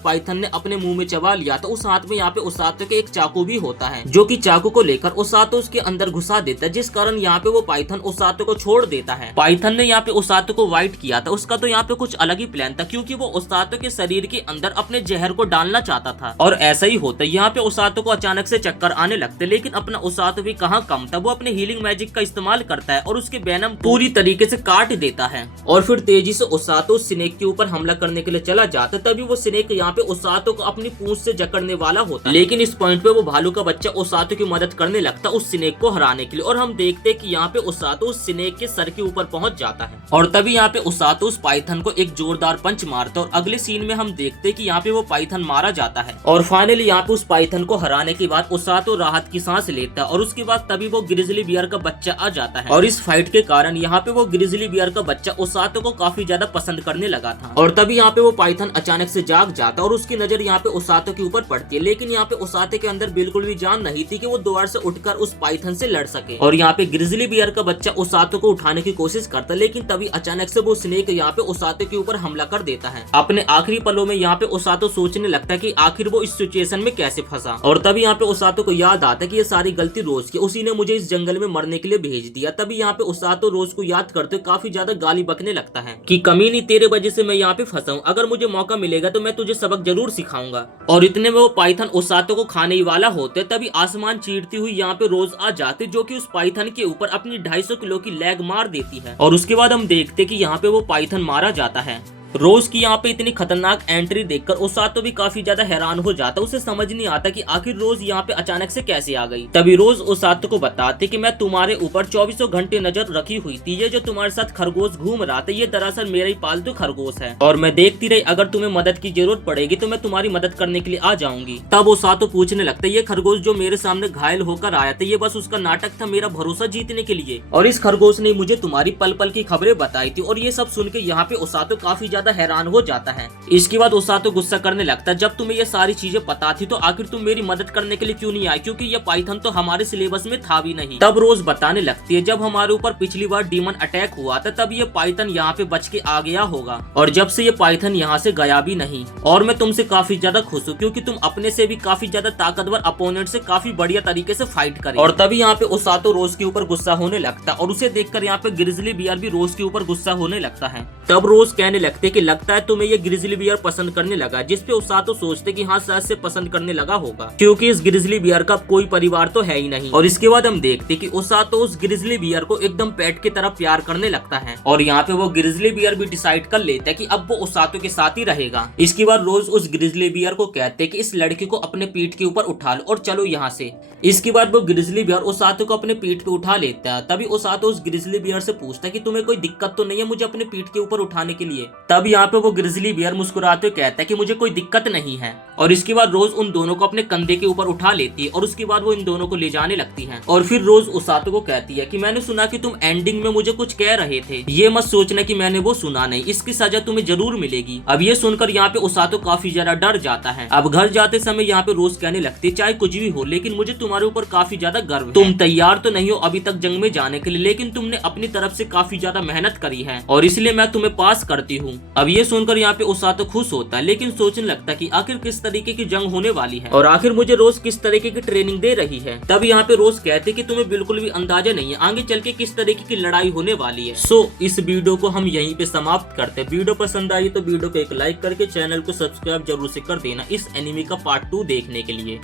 पाइथन ने अपने मुंह में चबा लिया था उस हाथ में यहाँ पे ओसातो के एक चाकू भी होता है, जो कि चाकू को लेकर ओसातो उसके अंदर घुसा देता है, जिस कारण यहाँ पे वो पाइथन ओसातो को छोड़ देता है। पाइथन ने यहाँ पे ओसातो को वाइट किया था, उसका तो यहाँ पे कुछ अलग ही प्लान था क्योंकि वो ओसातो के शरीर के अंदर अपने जहर को डालना चाहता था। और ऐसा ही होता है, यहाँ पे ओसातो को अचानक से चक्कर आने लगते, लेकिन अपना ओसातो भी कहाँ कम था, वो अपने हीलिंग मैजिक का इस्तेमाल करता है और उसके वेनम पूरी तरीके से काट देता है। और फिर तेजी से ओसातो स्नेक के ऊपर हमला करने के लिए चला जाता है। तभी वो स्नेक यहाँ पे ओसातो को अपनी पूंछ से जकड़ने वाला होता है, लेकिन इस पॉइंट पे वो भालू का बच्चा ओसातो की मदद करने लगता उस स्नेक को हराने के लिए। और हम देखते हैं कि यहाँ पे ओसातो उस स्नेक के सर के ऊपर पहुंच जाता है और तभी यहाँ पे ओसातो उस पाइथन को एक जोरदार पंच मारता है और अगले सीन में हम देखते हैं कि यहाँ पे वो पाइथन मारा जाता है। और फाइनली यहाँ पे उस पाइथन को हराने के बाद ओसातो राहत की सांस लेता है और उसके बाद तभी वो ग्रिजली बियर का बच्चा आ जाता है। और इस फाइट के कारण यहाँ पे वो ग्रिजली बियर का बच्चा ओसातो को काफी ज्यादा पसंद करने लगा था। और तभी यहाँ पे वो पाइथन अचानक से जाग जाता है और उसकी नजर यहाँ पे ओसातो के ऊपर पड़ती है। लेकिन यहाँ पे ओसातो के अंदर बिल्कुल भी जान नहीं थी कि वो दोबारा से उठकर उस पाइथन से लड़ सके। और यहाँ पे ग्रिजली बियर का बच्चा ओसातो को उठाने की कोशिश करता है, लेकिन तभी अचानक से वो स्नेक यहाँ पे ओसातो के ऊपर हमला कर देता है। अपने आखिरी पलों में यहाँ पे ओसातो सोचने लगता है कि आखिर वो इस सिचुएशन में कैसे फंसा। और तभी यहाँ पे ओसातो को याद आता है कि ये सारी गलती रोज की, उसी ने मुझे इस जंगल में मरने के लिए भेज दिया। तभी यहाँ पे ओसातो रोज को याद करते काफी ज्यादा गाली बकने लगता है कि कमीनी, तेरे वजह से मैं यहाँ पे फंसा हूँ, अगर मुझे मौका मिलेगा तो मैं तुझे सबक जरूर सिखाऊंगा। और इतने में वो पाइथन ओसातो को खाने ही वाला होते, तभी आसमान चीरती हुई यहाँ पे रोज आ जाती, जो कि उस पाइथन के ऊपर अपनी 250 किलो की लेग मार देती है। और उसके बाद हम देखते कि यहाँ पे वो पाइथन मारा जाता है। रोज की यहाँ पे इतनी खतरनाक एंट्री देखकर ओसातो भी काफी ज्यादा हैरान हो जाता, उसे समझ नहीं आता कि आखिर रोज यहाँ पे अचानक से कैसे आ गई। तभी रोज ओसातो को बताते कि मैं तुम्हारे ऊपर 24 घंटे नजर रखी हुई थी, ये जो तुम्हारे साथ खरगोश घूम रहा था ये दरअसल मेरा ही पालतू खरगोश है और मैं देखती रही, अगर तुम्हें मदद की जरूरत पड़ेगी तो मैं तुम्हारी मदद करने के लिए आ जाऊंगी। तब ओसातो पूछने लगता है ये खरगोश जो मेरे सामने घायल होकर आया था ये बस उसका नाटक था मेरा भरोसा जीतने के लिए, और इस खरगोश ने मुझे तुम्हारी पल पल की खबरें बताई थी। और ये सब सुन के यहाँ पे ओसातो काफी ज्यादा हैरान हो जाता है। इसके बाद ओसातो गुस्सा करने लगता है, जब तुम्हें ये सारी चीजें पता थी तो आखिर तुम मेरी मदद करने के लिए क्यों नहीं आए, क्योंकि ये पाइथन तो हमारे सिलेबस में था भी नहीं। तब रोज बताने लगती है जब हमारे ऊपर पिछली बार डीमन अटैक हुआ था तब ये पाइथन यहाँ पे बच के आ गया होगा, और जब से ये पाइथन यहाँ से गया भी नहीं। और मैं तुमसे काफी ज्यादा खुश हूँ क्योंकि तुम अपने से भी काफी ज्यादा ताकतवर अपोनेंट से काफी बढ़िया तरीके से फाइट करे। और तभी यहाँ पे ओसातो रोज के ऊपर गुस्सा होने लगता और उसे देखकर यहाँ पे ग्रिजली बियर भी रोज के ऊपर गुस्सा होने लगता है। तब रोज कहने लगते कि लगता है तुम्हें ये ग्रिजली बियर पसंद करने लगा, जिसपे ओसातो सोचते कि हाँ शायद से पसंद करने लगा होगा क्योंकि इस ग्रिजली बियर का कोई परिवार तो है ही नहीं। और इसके बाद हम देखते कि ओसातो उस ग्रिजली बियर को एकदम पेट की तरह प्यार करने लगता है और यहाँ पे वो ग्रिजली बियर भी डिसाइड कर लेता है कि अब वो ओसातो के साथ ही रहेगा। इसके बाद रोज उस ग्रिजली बियर को कहते कि इस लड़की को अपने पीठ के ऊपर उठा लो और चलो यहाँ से। इसके बाद वो ग्रिजली बियर ओसातो को अपने पीठ पे उठा लेता है। तभी ओसातो उस ग्रिजली बियर से पूछता है कि तुम्हें कोई दिक्कत तो नहीं है मुझे अपने पीठ के ऊपर उठाने के लिए। तब तब यहाँ पे वो ग्रिजली बियर मुस्कुराते हुए कहता है कि मुझे कोई दिक्कत नहीं है। और इसके बाद रोज उन दोनों को अपने कंधे के ऊपर उठा लेती है और उसके बाद वो इन दोनों को ले जाने लगती है। और फिर रोज उसातो को कहती है कि मैंने सुना कि तुम एंडिंग में मुझे कुछ कह रहे थे, ये मत सोचना कि मैंने वो सुना नहीं, इसकी सजा तुम्हें जरूर मिलेगी। अब ये सुनकर यहाँ पे उसातो काफी ज्यादा डर जाता है। अब घर जाते समय यहाँ पे रोज कहने लगती है चाहे कुछ भी हो लेकिन मुझे तुम्हारे ऊपर काफी ज्यादा गर्व है। तुम तैयार तो नहीं हो अभी तक जंग में जाने के लिए, लेकिन तुमने अपनी तरफ से काफी ज्यादा मेहनत करी है और इसलिए मैं तुम्हें पास करती हूँ। अब ये सुनकर यहाँ पे उसातो खुश होता है, लेकिन सोचने लगता है कि आखिर किस तरीके की जंग होने वाली है और आखिर मुझे रोज किस तरीके की ट्रेनिंग दे रही है। तब यहाँ पे रोज कहते कि तुम्हें बिल्कुल भी अंदाजा नहीं है आगे चल के किस तरीके की लड़ाई होने वाली है। सो इस वीडियो को हम यहीं पे समाप्त करते हैं। वीडियो पसंद आई तो वीडियो को एक लाइक करके चैनल को सब्सक्राइब जरूर से कर देना इस एनिमे का पार्ट 2 देखने के लिए।